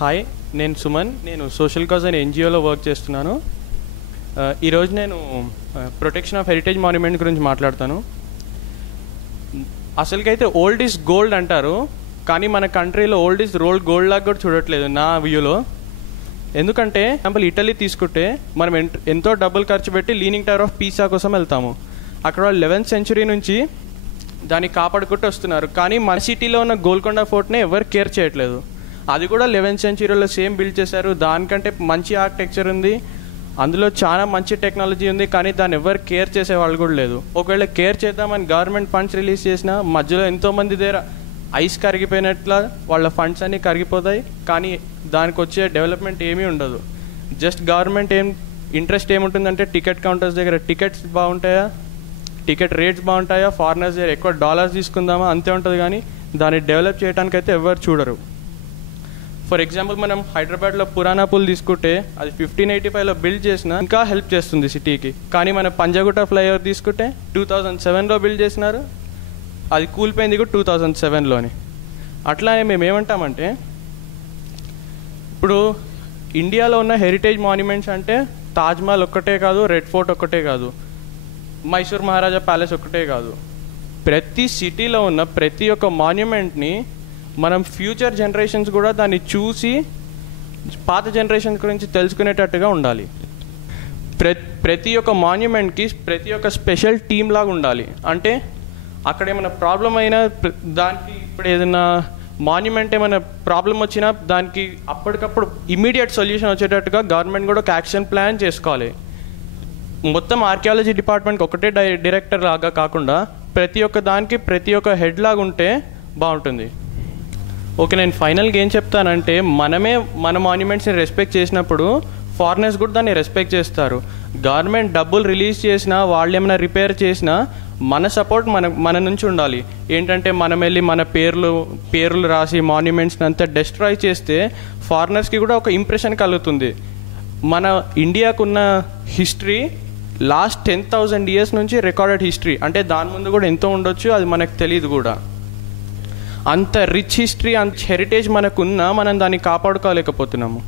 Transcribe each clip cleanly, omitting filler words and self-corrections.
Hi, నేను సుమన్. నేను social cause అనే ఎన్జిఓలో వర్క్ చేస్తున్నాను. ఈరోజు నేను ప్రొటెక్షన్ ఆఫ్ హెరిటేజ్ మాన్యుమెంట్ గురించి మాట్లాడతాను. అసలుకైతే ఓల్డ్ ఈజ్ గోల్డ్ అంటారు, కానీ మన కంట్రీలో ఓల్డ్ ఈజ్ రోల్డ్ గోల్డ్ లాగా కూడా చూడట్లేదు నా వ్యూలో. ఎందుకంటే ఎగ్జాంపుల్ ఇటలీ తీసుకుంటే మనం ఎంతో డబ్బులు ఖర్చు పెట్టి లీనింగ్ టవర్ ఆఫ్ పీసా కోసం వెళ్తాము. అక్కడ 11th century నుంచి దాన్ని కాపాడుకుంటూ వస్తున్నారు, కానీ మన సిటీలో ఉన్న గోల్కొండ ఫోర్ట్ని ఎవరు కేర్ చేయట్లేదు. అది కూడా 11th centuryలో సేమ్ బిల్డ్ చేశారు, దానికంటే మంచి ఆర్కిటెక్చర్ ఉంది, అందులో చాలా మంచి టెక్నాలజీ ఉంది, కానీ దాన్ని ఎవరు కేర్ చేసే వాళ్ళు కూడా లేదు. ఒకవేళ కేర్ చేద్దామని గవర్నమెంట్ ఫండ్స్ రిలీజ్ చేసినా మధ్యలో ఎంతోమంది దగ్గర ఐస్ కరిగిపోయినట్ల వాళ్ళ ఫండ్స్ అన్నీ కరిగిపోతాయి, కానీ దానికి వచ్చే డెవలప్మెంట్ ఏమీ ఉండదు. జస్ట్ గవర్నమెంట్ ఇంట్రెస్ట్ ఏముంటుందంటే టికెట్ కౌంటర్స్ దగ్గర టికెట్స్ బాగుంటాయా, టికెట్ రేట్స్ బాగుంటాయా, ఫారినర్స్ దగ్గర ఎక్కువ డాలర్స్ తీసుకుందామా, అంతే ఉంటుంది, కానీ దాన్ని డెవలప్ చేయడానికైతే ఎవరు చూడరు. ఫర్ ఎగ్జాంపుల్ మనం హైదరాబాద్లో పురాణా పూల్ తీసుకుంటే అది 1585లో బిల్డ్ చేసిన ఇంకా హెల్ప్ చేస్తుంది సిటీకి. కానీ మన పంజాగుట్ట ఫ్లైఓవర్ తీసుకుంటే 2007లో బిల్డ్ చేసినారు, అది కూలిపోయింది కూడా 2007లోని. అట్లానే మేము ఏమంటామంటే ఇప్పుడు ఇండియాలో ఉన్న హెరిటేజ్ మాన్యుమెంట్స్ అంటే తాజ్మహల్ ఒక్కటే కాదు, రెడ్ ఫోర్ట్ ఒక్కటే కాదు, మైసూర్ మహారాజా ప్యాలెస్ ఒక్కటే కాదు. ప్రతి సిటీలో ఉన్న ప్రతి ఒక్క మాన్యుమెంట్ని మనం ఫ్యూచర్ జనరేషన్స్ కూడా దాన్ని చూసి పాత జనరేషన్స్ గురించి తెలుసుకునేటట్టుగా ఉండాలి. ప్రతి ఒక్క మాన్యుమెంట్కి ప్రతి ఒక్క స్పెషల్ టీమ్ లాగా ఉండాలి. అంటే అక్కడ ఏమైనా ప్రాబ్లం అయినా దానికి ఇప్పుడు ఏదైనా మాన్యుమెంట్ ఏమైనా ప్రాబ్లం వచ్చినా దానికి అప్పటికప్పుడు ఇమీడియట్ సొల్యూషన్ వచ్చేటట్టుగా గవర్నమెంట్ కూడా ఒక యాక్షన్ ప్లాన్ చేసుకోవాలి. మొత్తం ఆర్కియాలజీ డిపార్ట్మెంట్కి ఒకటే డైరెక్టర్ లాగా కాకుండా ప్రతి ఒక్క దానికి ప్రతి ఒక్క హెడ్ లాగా ఉంటే బాగుంటుంది. ఓకే, నేను ఫైనల్గా ఏం చెప్తానంటే మనమే మన మాన్యుమెంట్స్ని రెస్పెక్ట్ చేసినప్పుడు ఫారినర్స్ కూడా దాన్ని రెస్పెక్ట్ చేస్తారు. గవర్నమెంట్ డబ్బులు రిలీజ్ చేసినా వాళ్ళు ఏమైనా రిపేర్ చేసినా మన సపోర్ట్ మన నుంచి ఉండాలి. ఏంటంటే మనం వెళ్ళి మన పేర్లు రాసి మాన్యుమెంట్స్ని అంతా డెస్ట్రాయ్ చేస్తే ఫారినర్స్కి కూడా ఒక ఇంప్రెషన్ కలుగుతుంది. మన ఇండియాకున్న హిస్టరీ లాస్ట్ 10,000 years నుంచి రికార్డెడ్ హిస్టరీ, అంటే దాని ముందు కూడా ఎంతో ఉండొచ్చు, అది మనకు తెలియదు కూడా. అంత రిచ్ హిస్టరీ, అంత హెరిటేజ్ మనకున్నా మనం దాన్ని కాపాడుకోలేకపోతున్నాము.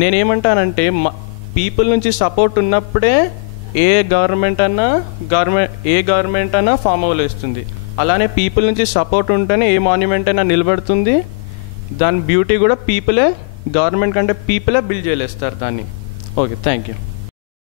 నేనేమంటానంటే పీపుల్ నుంచి సపోర్ట్ ఉన్నప్పుడే ఏ గవర్నమెంట్ అన్నా ఫామ్ అవ్వలేస్తుంది. అలానే పీపుల్ నుంచి సపోర్ట్ ఉంటేనే ఏ మాన్యుమెంట్ అయినా నిలబడుతుంది. దాని బ్యూటీ కూడా గవర్నమెంట్ కంటే పీపులే బిల్డ్ చేయలేస్తారు దాన్ని. Okay, thank you.